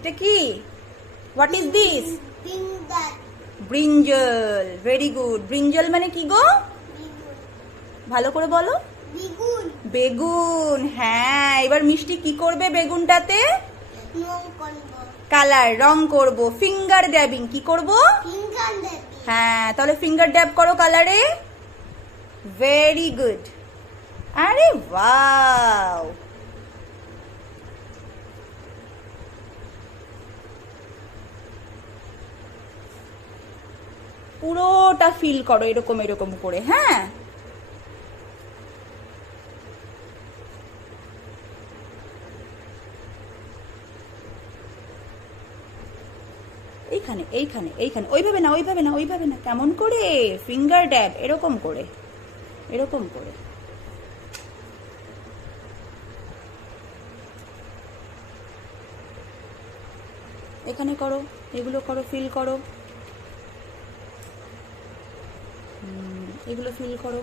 এটা কি? What is this brinjal very good brinjal মানে কি গো? ভালো করে বলো। বেগুন হ্যাঁ এবার মিষ্টি কি করবে বেগুনটাতে? কালার রং করব। ফিঙ্গার ড্যাবিং কি করব? হ্যাঁ তাহলে ফিঙ্গার ড্যাব করো কালারে ভেরি গুড আরে ওয়াও পুরোটা ফিল করো এরকম এরকম করে হ্যাঁ? এইখানে এইখানে এইখানে, ওইভাবে না ওইভাবে না ওইভাবে না কেমন করে? ফিঙ্গার ড্যাব এরকম করে এরকম করে। এখানে করো, এগুলো করো ফিল করো। এগুলো ফিল করো।